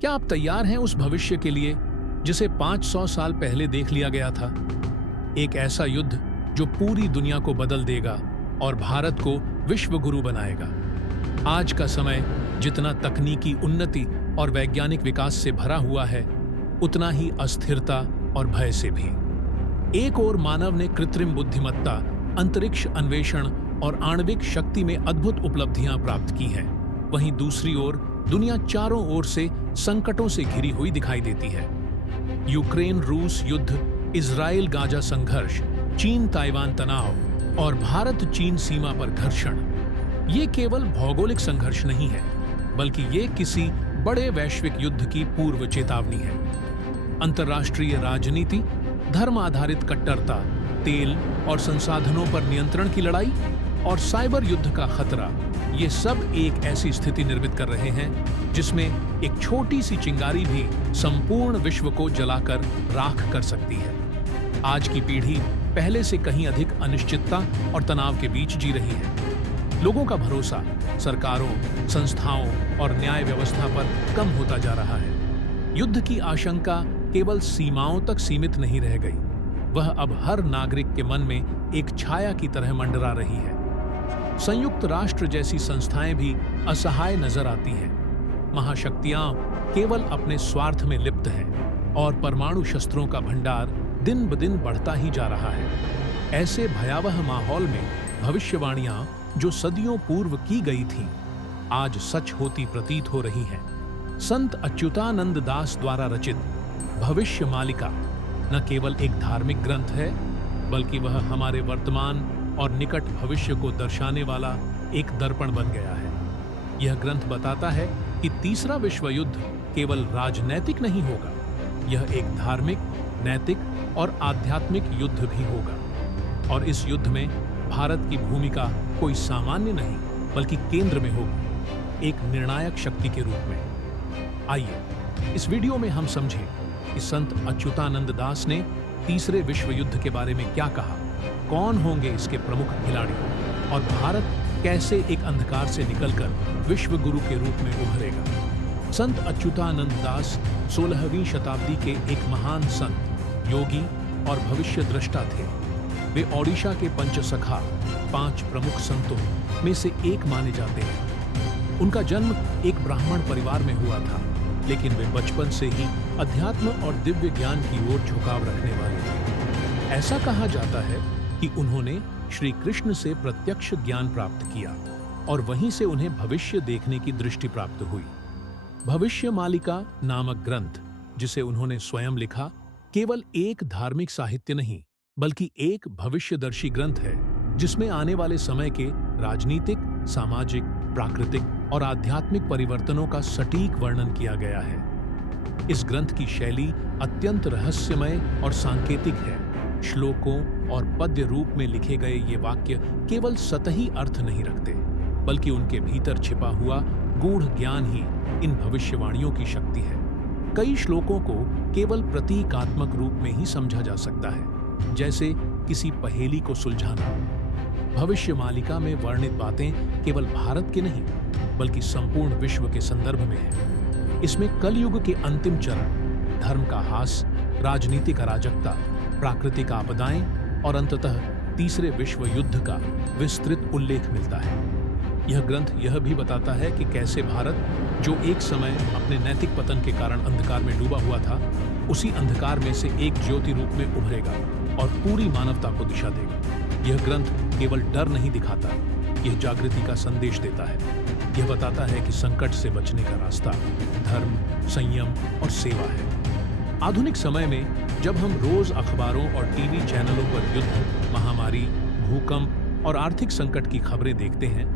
क्या आप तैयार हैं उस भविष्य के लिए जिसे 500 साल पहले देख लिया गया था? एक ऐसा युद्ध जो पूरी दुनिया को बदल देगा और भारत को विश्व गुरु बनाएगा। आज का समय जितना तकनीकी उन्नति और वैज्ञानिक विकास से भरा हुआ है, उतना ही अस्थिरता और भय से भी। एक ओर मानव ने कृत्रिम बुद्धिमत्ता, अंतरिक्ष अन्वेषण और आणविक शक्ति में अद्भुत उपलब्धियां प्राप्त की हैं। वहीं दूसरी ओर दुनिया चारों ओर से संकटों से घिरी हुई दिखाई देती है। यूक्रेन रूस युद्ध, इजराइल गाजा संघर्ष, चीन ताइवान तनाव और भारत चीन सीमा पर घर्षण, ये केवल भौगोलिक संघर्ष नहीं है, बल्कि ये किसी बड़े वैश्विक युद्ध की पूर्व चेतावनी है। अंतर्राष्ट्रीय राजनीति, धर्म आधारित कट्टरता, तेल और संसाधनों पर नियंत्रण की लड़ाई और साइबर युद्ध का खतरा, ये सब एक ऐसी स्थिति निर्मित कर रहे हैं जिसमें एक छोटी सी चिंगारी भी संपूर्ण विश्व को जलाकर राख कर सकती है। आज की पीढ़ी पहले से कहीं अधिक अनिश्चितता और तनाव के बीच जी रही है। लोगों का भरोसा सरकारों, संस्थाओं और न्याय व्यवस्था पर कम होता जा रहा है। युद्ध की आशंका केवल सीमाओं तक सीमित नहीं रह गई, वह अब हर नागरिक के मन में एक छाया की तरह मंडरा रही है। संयुक्त राष्ट्र जैसी संस्थाएं भी असहाय नजर आती हैं। महाशक्तियां केवल अपने स्वार्थ में लिप्त हैं और परमाणु शस्त्रों का भंडार दिन ब दिन बढ़ता ही जा रहा है। ऐसे भयावह माहौल में भविष्यवाणियां जो सदियों पूर्व की गई थीं, आज सच होती प्रतीत हो रही हैं। संत अच्युतानंद दास द्वारा रचित भविष्य मालिका न केवल एक धार्मिक ग्रंथ है, बल्कि वह हमारे वर्तमान और निकट भविष्य को दर्शाने वाला एक दर्पण बन गया है। यह ग्रंथ बताता है कि तीसरा विश्व युद्ध केवल राजनैतिक नहीं होगा, यह एक धार्मिक, नैतिक और आध्यात्मिक युद्ध भी होगा। और इस युद्ध में भारत की भूमिका कोई सामान्य नहीं, बल्कि केंद्र में होगी, एक निर्णायक शक्ति के रूप में। आइए इस वीडियो में हम समझें कि संत अच्युतानंद दास ने तीसरे विश्व युद्ध के बारे में क्या कहा, कौन होंगे इसके प्रमुख खिलाड़ी और भारत कैसे एक अंधकार से निकलकर विश्व गुरु के रूप में उभरेगा। संत अच्युतानंद दास 16वीं शताब्दी के एक महान संत, योगी और भविष्य दृष्टा थे। वे ओडिशा के पंचसखा, 5 प्रमुख संतों में से एक माने जाते हैं। उनका जन्म एक ब्राह्मण परिवार में हुआ था, लेकिन वे बचपन से ही अध्यात्म और दिव्य ज्ञान की ओर झुकाव रखने वाले थे। ऐसा कहा जाता है कि उन्होंने श्री कृष्ण से प्रत्यक्ष ज्ञान प्राप्त किया और वहीं से उन्हें भविष्य देखने की दृष्टि प्राप्त हुई। भविष्य मालिका नामक ग्रंथ, जिसे उन्होंने स्वयं लिखा, केवल एक धार्मिक साहित्य नहीं, बल्कि एक भविष्यदर्शी ग्रंथ है जिसमें आने वाले समय के राजनीतिक, सामाजिक, प्राकृतिक और आध्यात्मिक परिवर्तनों का सटीक वर्णन किया गया है। इस ग्रंथ की शैली अत्यंत रहस्यमय और सांकेतिक है। श्लोकों और पद्य रूप में लिखे गए ये वाक्य केवल सतही अर्थ नहीं रखते, बल्कि उनके भीतर छिपा हुआ गूढ़ ज्ञान ही इन भविष्यवाणियों की शक्ति है। कई श्लोकों को केवल प्रतीकात्मक रूप में ही समझा जा सकता है, जैसे किसी पहेली को सुलझाना। भविष्य मालिका में वर्णित बातें केवल भारत के नहीं, बल्कि संपूर्ण विश्व के संदर्भ में है। इसमें कलयुग के अंतिम चरण, धर्म का हास, राजनीतिक अराजकता, प्राकृतिक आपदाएं और अंततः तीसरे विश्व युद्ध का विस्तृत उल्लेख मिलता है। यह ग्रंथ यह भी बताता है कि कैसे भारत, जो एक समय अपने नैतिक पतन के कारण अंधकार में डूबा हुआ था, उसी अंधकार में से एक ज्योति रूप में उभरेगा और पूरी मानवता को दिशा देगा। यह ग्रंथ केवल डर नहीं दिखाता, यह जागृति का संदेश देता है। यह बताता है कि संकट से बचने का रास्ता धर्म, संयम और सेवा है। आधुनिक समय में जब हम रोज अखबारों और टीवी चैनलों पर युद्ध, महामारी, भूकंप और आर्थिक संकट की खबरें देखते हैं,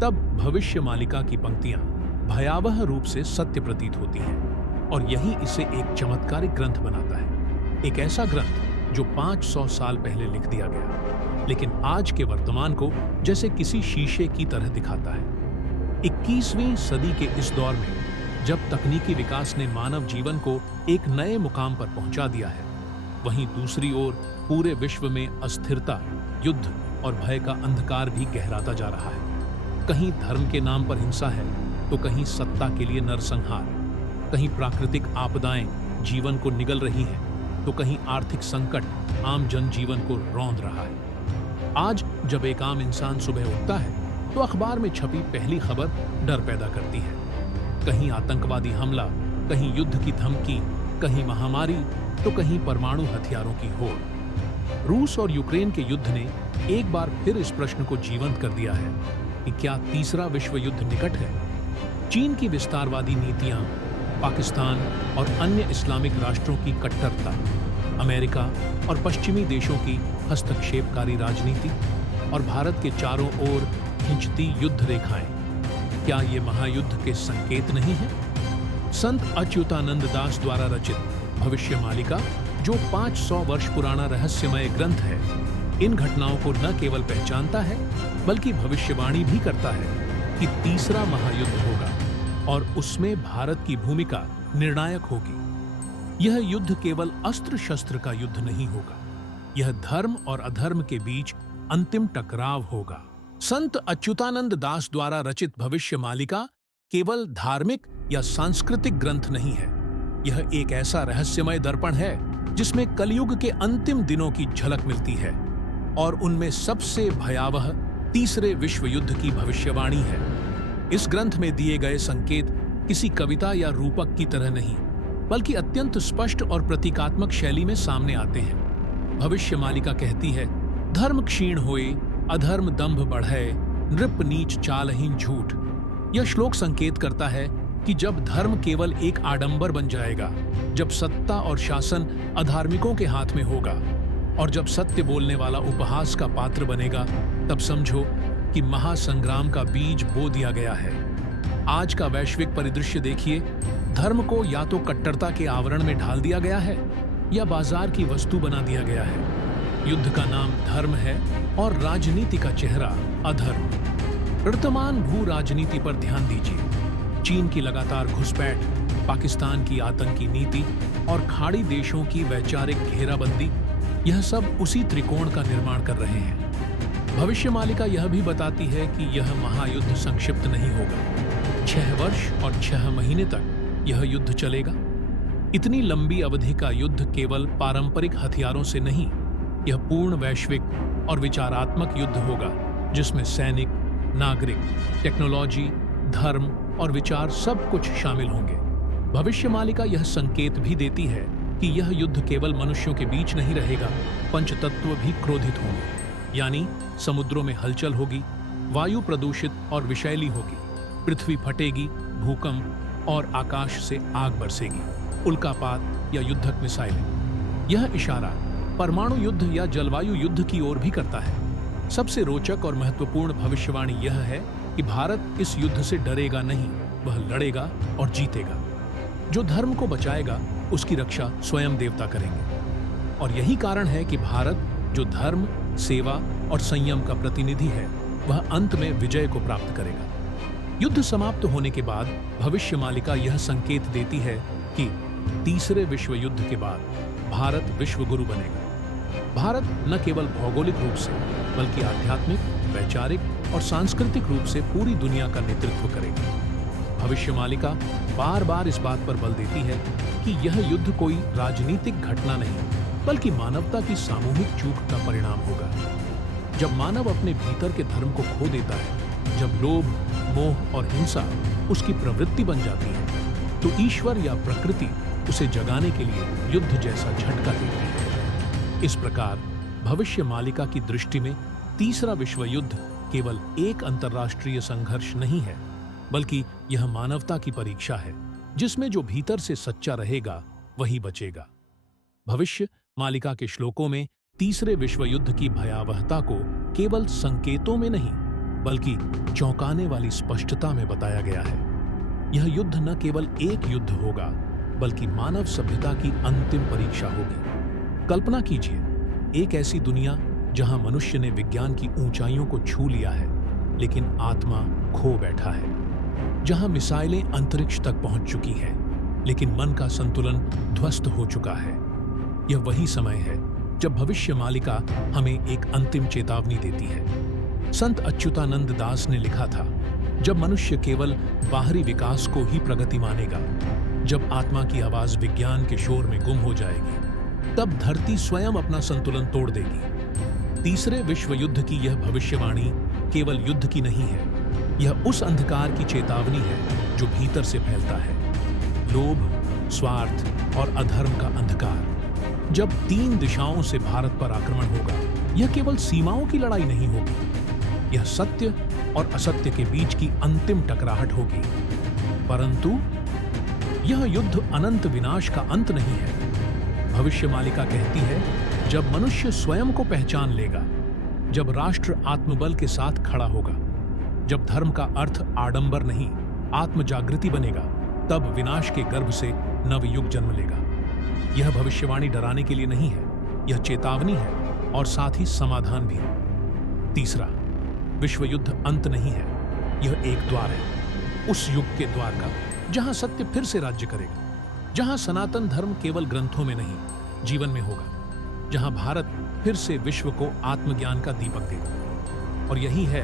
तब भविष्य मालिका की पंक्तियां भयावह रूप से सत्य प्रतीत होती हैं और यही इसे एक चमत्कारिक ग्रंथ बनाता है। एक ऐसा ग्रंथ जो 500 साल पहले लिख दिया गया, लेकिन आज के वर्तमान को जैसे किसी शीशे की तरह दिखाता है। 21वीं सदी के इस दौर में जब तकनीकी विकास ने मानव जीवन को एक नए मुकाम पर पहुंचा दिया है, वहीं दूसरी ओर पूरे विश्व में अस्थिरता, युद्ध और भय का अंधकार भी गहराता जा रहा है। कहीं धर्म के नाम पर हिंसा है, तो कहीं सत्ता के लिए नरसंहार। कहीं प्राकृतिक आपदाएं जीवन को निगल रही हैं, तो कहीं आर्थिक संकट आम जनजीवन को रौंद रहा है। आज जब एक आम इंसान सुबह उठता है तो अखबार में छपी पहली खबर डर पैदा करती है। कहीं आतंकवादी हमला, कहीं युद्ध की धमकी, कहीं महामारी, तो कहीं परमाणु हथियारों की होड़। रूस और यूक्रेन के युद्ध ने एक बार फिर इस प्रश्न को जीवंत कर दिया है कि क्या तीसरा विश्व युद्ध निकट है। चीन की विस्तारवादी नीतियां, पाकिस्तान और अन्य इस्लामिक राष्ट्रों की कट्टरता, अमेरिका और पश्चिमी देशों की हस्तक्षेपकारी राजनीति और भारत के चारों ओर खिंचती युद्ध रेखाएं, क्या ये महायुद्ध के संकेत नहीं है? संत अच्युतानंद दास द्वारा रचित भविष्यमालिका, जो 500 वर्ष पुराना रहस्यमय ग्रंथ है, इन घटनाओं को न केवल पहचानता है बल्कि भविष्यवाणी भी करता है कि तीसरा महायुद्ध होगा और उसमें भारत की भूमिका निर्णायक होगी। यह युद्ध केवल अस्त्र शस्त्र का युद्ध नहीं होगा, यह धर्म और अधर्म के बीच अंतिम टकराव होगा। संत अच्युतानंद दास द्वारा रचित भविष्यमालिका केवल धार्मिक या सांस्कृतिक ग्रंथ नहीं है, यह एक ऐसा रहस्यमय दर्पण है जिसमें कलयुग के अंतिम दिनों की झलक मिलती है और उनमें सबसे भयावह तीसरे विश्व युद्ध की भविष्यवाणी है। इस ग्रंथ में दिए गए संकेत किसी कविता या रूपक की तरह नहीं, बल्कि अत्यंत स्पष्ट और प्रतीकात्मक शैली में सामने आते हैं। भविष्यमालिका कहती है, धर्म क्षीण होए, अधर्म दंभ बढ़े, नृप नीच चालहीन झूठ। यह श्लोक संकेत करता है कि जब धर्म केवल एक आडंबर बन जाएगा, जब सत्ता और शासन अधार्मिकों के हाथ में होगा और जब सत्य बोलने वाला उपहास का पात्र बनेगा, तब समझो कि महासंग्राम का बीज बो दिया गया है। आज का वैश्विक परिदृश्य देखिए, धर्म को या तो कट्टरता के आवरण में ढाल दिया गया है या बाजार की वस्तु बना दिया गया है। युद्ध का नाम धर्म है और राजनीति का चेहरा अधर्म। वर्तमान भू राजनीति पर ध्यान दीजिए। चीन की लगातार घुसपैठ, पाकिस्तान की आतंकी नीति और खाड़ी देशों की वैचारिक घेराबंदी, यह सब उसी त्रिकोण का निर्माण कर रहे हैं। भविष्यमालिका यह भी बताती है कि यह महायुद्ध संक्षिप्त नहीं होगा। 6 वर्ष और 6 महीने तक यह युद्ध चलेगा। इतनी लंबी अवधि का युद्ध केवल पारंपरिक हथियारों से नहीं, यह पूर्ण वैश्विक और विचारात्मक युद्ध होगा, जिसमें सैनिक, नागरिक, टेक्नोलॉजी, धर्म और विचार सब कुछ शामिल होंगे। भविष्यमालिका यह संकेत भी देती है कि यह युद्ध केवल मनुष्यों के बीच नहीं रहेगा, पंचतत्व भी क्रोधित होंगे, यानी समुद्रों में हलचल होगी, वायु प्रदूषित और विषैली होगी, पृथ्वी फटेगी, भूकंप और आकाश से आग बरसेगी, उल्कापात या युद्धक मिसाइलें। यह इशारा परमाणु युद्ध या जलवायु युद्ध की ओर भी करता है। सबसे रोचक और महत्वपूर्ण भविष्यवाणी यह है कि भारत इस युद्ध से डरेगा नहीं, वह लड़ेगा और जीतेगा। जो धर्म को बचाएगा उसकी रक्षा स्वयं देवता करेंगे। और यही कारण है कि भारत, जो धर्म, सेवा और संयम का प्रतिनिधि है, वह अंत में विजय को प्राप्त करेगा। युद्ध समाप्त होने के बाद भविष्यमालिका यह संकेत देती है कि तीसरे विश्व युद्ध के बाद भारत विश्व गुरु बनेगा। भारत न केवल भौगोलिक रूप से बल्कि आध्यात्मिक, वैचारिक और सांस्कृतिक रूप से पूरी दुनिया का नेतृत्व करेगा। भविष्यमालिका बार बार इस बात पर बल देती है कि यह युद्ध कोई राजनीतिक घटना नहीं, बल्कि मानवता की सामूहिक चूक का परिणाम होगा। जब मानव अपने भीतर के धर्म को खो देता है, जब लोभ, मोह और हिंसा उसकी प्रवृत्ति बन जाती है, तो ईश्वर या प्रकृति उसे जगाने के लिए युद्ध जैसा झटका देती है। इस प्रकार भविष्यमालिका की दृष्टि में तीसरा विश्व युद्ध केवल एक अंतर्राष्ट्रीय संघर्ष नहीं है, बल्कि यह मानवता की परीक्षा है, जिसमें जो भीतर से सच्चा रहेगा वही बचेगा। भविष्य मालिका के श्लोकों में तीसरे विश्व युद्ध की भयावहता को केवल संकेतों में नहीं, बल्कि चौंकाने वाली स्पष्टता में बताया गया है। यह युद्ध न केवल एक युद्ध होगा, बल्कि मानव सभ्यता की अंतिम परीक्षा होगी। कल्पना कीजिए, एक ऐसी दुनिया जहां मनुष्य ने विज्ञान की ऊंचाइयों को छू लिया है, लेकिन आत्मा खो बैठा है। जहां मिसाइलें अंतरिक्ष तक पहुंच चुकी हैं, लेकिन मन का संतुलन ध्वस्त हो चुका है। यह वही समय है जब भविष्यमालिका हमें एक अंतिम चेतावनी देती है। संत अच्युतानंद दास ने लिखा था, जब मनुष्य केवल बाहरी विकास को ही प्रगति मानेगा, जब आत्मा की आवाज विज्ञान के शोर में गुम हो जाएगी, तब धरती स्वयं अपना संतुलन तोड़ देगी। तीसरे विश्व युद्ध की यह भविष्यवाणी केवल युद्ध की नहीं है, यह उस अंधकार की चेतावनी है जो भीतर से फैलता है। लोभ, स्वार्थ और अधर्म का अंधकार। जब 3 दिशाओं से भारत पर आक्रमण होगा, यह केवल सीमाओं की लड़ाई नहीं होगी, यह सत्य और असत्य के बीच की अंतिम टकराहट होगी। परंतु यह युद्ध अनंत विनाश का अंत नहीं है। भविष्यमालिका कहती है, जब मनुष्य स्वयं को पहचान लेगा, जब राष्ट्र आत्मबल के साथ खड़ा होगा, जब धर्म का अर्थ आडंबर नहीं आत्म जागृति बनेगा, तब विनाश के गर्भ से नवयुग जन्म लेगा। यह भविष्यवाणी डराने के लिए नहीं है, यह चेतावनी है और साथ ही समाधान भी। तीसरा, विश्व युद्ध अंत नहीं है, यह एक द्वार है, उस युग के द्वार का, जहां सत्य फिर से राज्य करेगा, जहां सनातन धर्म केवल ग्रंथों में नहीं जीवन में होगा, जहां भारत फिर से विश्व को आत्मज्ञान का दीपक देगा। और यही है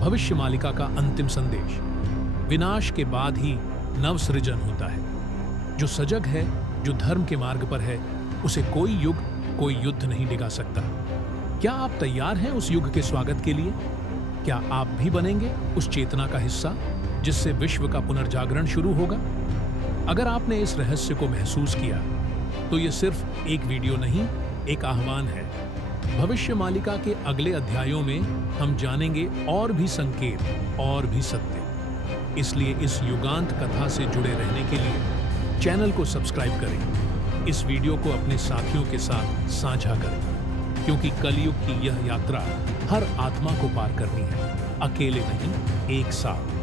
भविष्यमालिका का अंतिम संदेश। विनाश के बाद ही नवसृजन होता है। जो सजग है, जो धर्म के मार्ग पर है, उसे कोई युग, कोई युद्ध नहीं डिगा सकता। क्या आप तैयार हैं उस युग के स्वागत के लिए? क्या आप भी बनेंगे उस चेतना का हिस्सा जिससे विश्व का पुनर्जागरण शुरू होगा? अगर आपने इस रहस्य को महसूस किया, तो ये सिर्फ एक वीडियो नहीं, एक आह्वान है। भविष्यमालिका के अगले अध्यायों में हम जानेंगे और भी संकेत और भी सत्य। इसलिए इस युगांत कथा से जुड़े रहने के लिए चैनल को सब्सक्राइब करें, इस वीडियो को अपने साथियों के साथ साझा करें, क्योंकि कलयुग की यह यात्रा हर आत्मा को पार करनी है, अकेले नहीं, एक साथ।